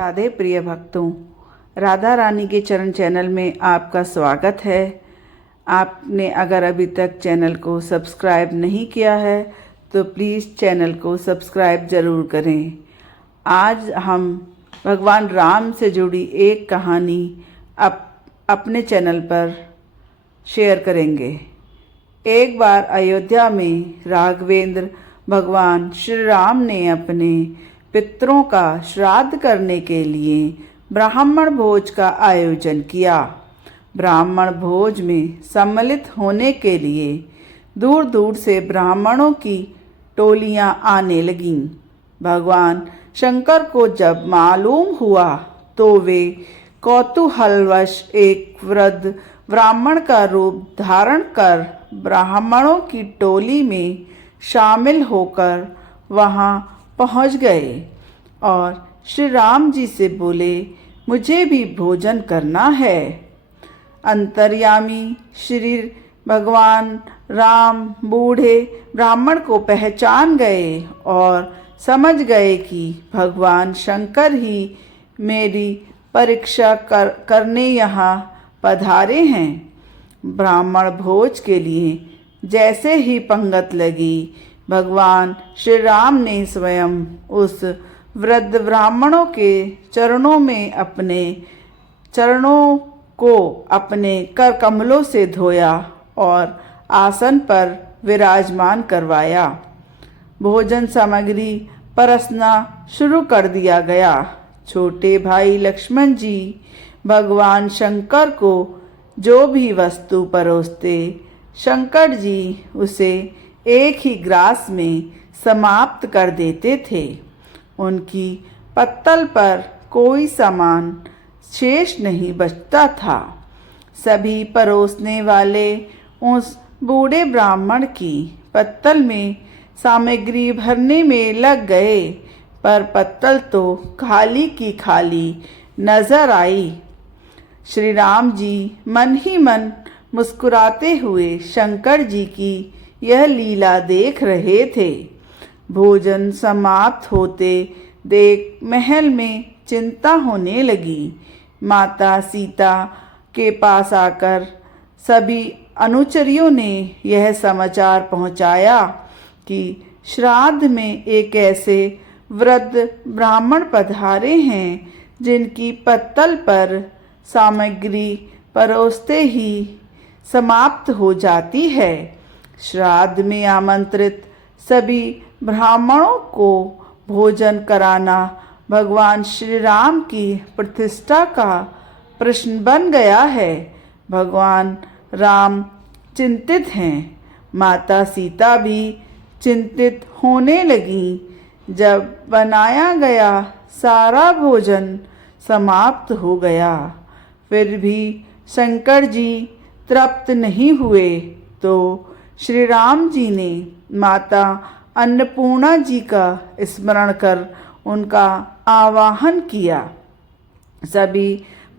राधे प्रिय भक्तों, राधा रानी के चरण चैनल में आपका स्वागत है। आपने अगर अभी तक चैनल को सब्सक्राइब नहीं किया है तो प्लीज़ चैनल को सब्सक्राइब ज़रूर करें। आज हम भगवान राम से जुड़ी एक कहानी अपने चैनल पर शेयर करेंगे। एक बार अयोध्या में राघवेंद्र भगवान श्री राम ने अपने पितरों का श्राद्ध करने के लिए ब्राह्मण भोज का आयोजन किया। ब्राह्मण भोज में सम्मिलित होने के लिए दूर दूर से ब्राह्मणों की टोलियां आने लगीं। भगवान शंकर को जब मालूम हुआ तो वे कौतूहलवश एक वृद्ध ब्राह्मण का रूप धारण कर ब्राह्मणों की टोली में शामिल होकर वहां पहुंच गए और श्री राम जी से बोले, मुझे भी भोजन करना है। अंतर्यामी श्री भगवान राम बूढ़े ब्राह्मण को पहचान गए और समझ गए कि भगवान शंकर ही मेरी परीक्षा करने यहाँ पधारे हैं। ब्राह्मण भोज के लिए जैसे ही पंगत लगी, भगवान श्री राम ने स्वयं उस वृद्ध ब्राह्मणों के चरणों में अपने चरणों को अपने कर कमलों से धोया और आसन पर विराजमान करवाया। भोजन सामग्री परसना शुरू कर दिया गया। छोटे भाई लक्ष्मण जी भगवान शंकर को जो भी वस्तु परोसते, शंकर जी उसे एक ही ग्रास में समाप्त कर देते थे। उनकी पत्तल पर कोई सामान शेष नहीं बचता था। सभी परोसने वाले उस बूढ़े ब्राह्मण की पत्तल में सामग्री भरने में लग गए, पर पत्तल तो खाली की खाली नजर आई। श्री राम जी मन ही मन मुस्कुराते हुए शंकर जी की यह लीला देख रहे थे। भोजन समाप्त होते देख महल में चिंता होने लगी। माता सीता के पास आकर सभी अनुचरियों ने यह समाचार पहुंचाया कि श्राद्ध में एक ऐसे वृद्ध ब्राह्मण पधारे हैं जिनकी पत्तल पर सामग्री परोसते ही समाप्त हो जाती है। श्राद्ध में आमंत्रित सभी ब्राह्मणों को भोजन कराना भगवान श्री राम की प्रतिष्ठा का प्रश्न बन गया है। भगवान राम चिंतित हैं। माता सीता भी चिंतित होने लगी। जब बनाया गया सारा भोजन समाप्त हो गया, फिर भी शंकर जी तृप्त नहीं हुए तो श्री राम जी ने माता अन्नपूर्णा जी का स्मरण कर उनका आवाहन किया। सभी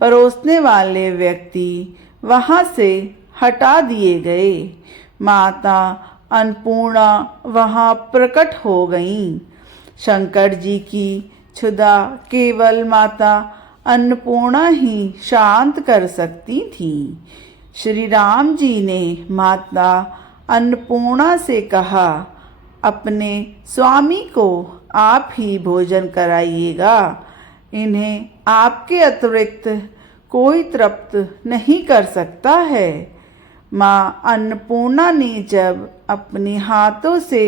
परोसने वाले व्यक्ति वहां से हटा दिए गए। माता अन्नपूर्णा वहां प्रकट हो गईं। शंकर जी की क्षुधा केवल माता अन्नपूर्णा ही शांत कर सकती थी। श्री राम जी ने माता अन्नपूर्णा से कहा, अपने स्वामी को आप ही भोजन कराइएगा। इन्हें आपके अतिरिक्त कोई तृप्त नहीं कर सकता है। माँ अन्नपूर्णा ने जब अपने हाथों से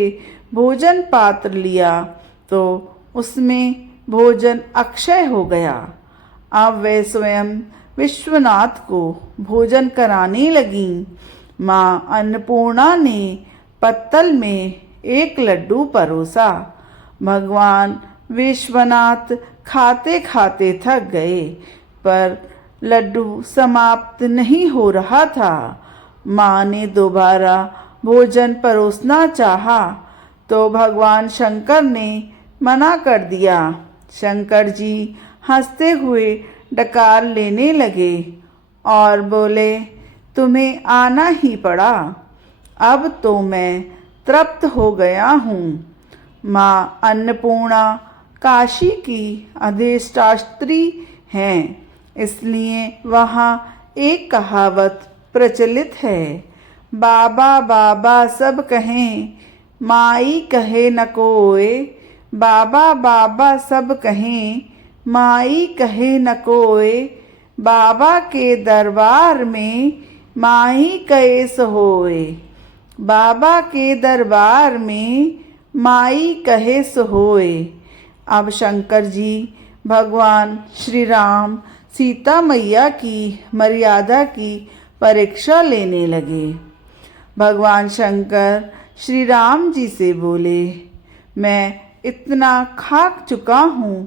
भोजन पात्र लिया तो उसमें भोजन अक्षय हो गया। अब वे स्वयं विश्वनाथ को भोजन कराने लगीं। माँ अन्नपूर्णा ने पत्तल में एक लड्डू परोसा। भगवान विश्वनाथ खाते खाते थक गए, पर लड्डू समाप्त नहीं हो रहा था। माँ ने दोबारा भोजन परोसना चाहा तो भगवान शंकर ने मना कर दिया। शंकर जी हंसते हुए डकार लेने लगे और बोले, तुम्हें आना ही पड़ा। अब तो मैं तृप्त हो गया हूँ। माँ अन्नपूर्णा काशी की अधिष्ठात्री हैं, इसलिए वहाँ एक कहावत प्रचलित है, बाबा बाबा सब कहें माई कहे न कोय। बाबा बाबा सब कहें माई कहे न कोय। बाबा के दरबार में माही कैस होए। बाबा के दरबार में माई कहेस होए। अब शंकर जी भगवान श्री राम सीता मैया की मर्यादा की परीक्षा लेने लगे। भगवान शंकर श्री राम जी से बोले, मैं इतना खाक चुका हूँ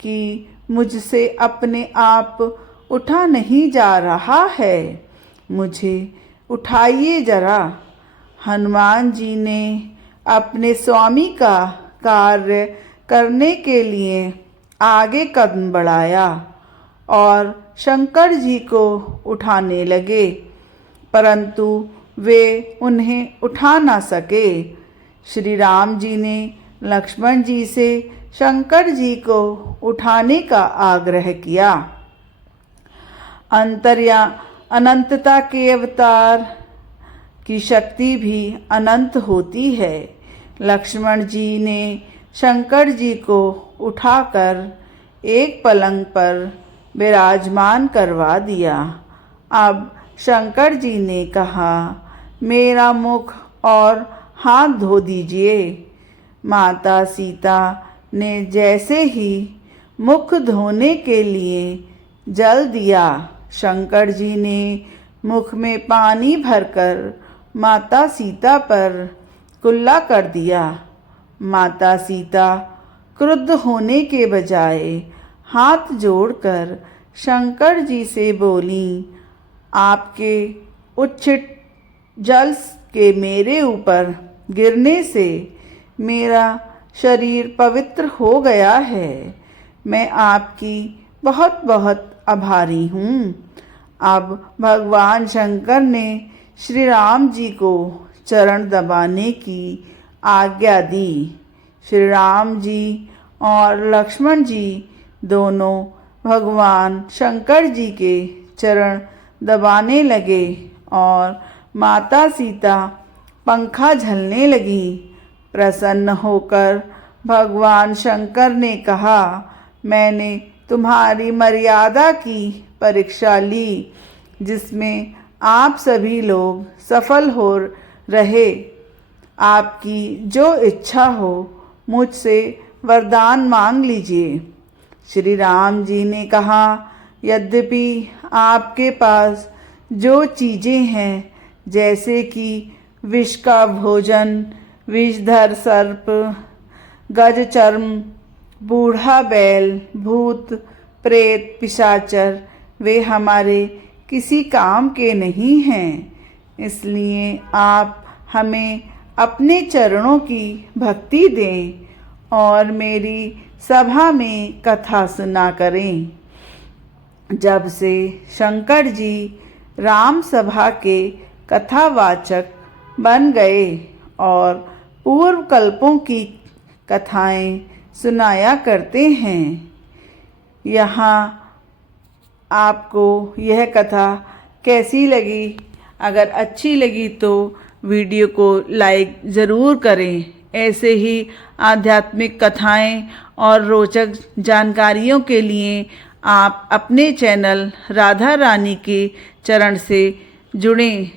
कि मुझसे अपने आप उठा नहीं जा रहा है, मुझे उठाइए जरा। हनुमान जी ने अपने स्वामी का कार्य करने के लिए आगे कदम बढ़ाया और शंकर जी को उठाने लगे, परंतु वे उन्हें उठा ना सके। श्री राम जी ने लक्ष्मण जी से शंकर जी को उठाने का आग्रह किया। अनंतता के अवतार की शक्ति भी अनंत होती है। लक्ष्मण जी ने शंकर जी को उठाकर एक पलंग पर विराजमान करवा दिया। अब शंकर जी ने कहा, मेरा मुख और हाथ धो दीजिए। माता सीता ने जैसे ही मुख धोने के लिए जल दिया, शंकर जी ने मुख में पानी भरकर माता सीता पर कुल्ला कर दिया। माता सीता क्रुद्ध होने के बजाय हाथ जोड़कर शंकर जी से बोली, आपके उच्छिष्ट जल के मेरे ऊपर गिरने से मेरा शरीर पवित्र हो गया है। मैं आपकी बहुत बहुत आभारी हूँ। अब भगवान शंकर ने श्री राम जी को चरण दबाने की आज्ञा दी। श्री राम जी और लक्ष्मण जी दोनों भगवान शंकर जी के चरण दबाने लगे और माता सीता पंखा झलने लगी। प्रसन्न होकर भगवान शंकर ने कहा, मैंने तुम्हारी मर्यादा की परीक्षा ली, जिसमें आप सभी लोग सफल हो रहे। आपकी जो इच्छा हो मुझसे वरदान मांग लीजिए। श्री राम जी ने कहा, यद्यपि आपके पास जो चीज़ें हैं, जैसे कि विष का भोजन, विषधर सर्प, गज चर्म, बूढ़ा बैल, भूत प्रेत पिशाचर, वे हमारे किसी काम के नहीं हैं। इसलिए आप हमें अपने चरणों की भक्ति दें और मेरी सभा में कथा सुना करें। जब से शंकर जी राम सभा के कथावाचक बन गए और पूर्व कल्पों की कथाएं सुनाया करते हैं। यहाँ आपको यह कथा कैसी लगी? अगर अच्छी लगी तो वीडियो को लाइक ज़रूर करें। ऐसे ही आध्यात्मिक कथाएं और रोचक जानकारियों के लिए आप अपने चैनल राधा रानी के चरण से जुड़ें।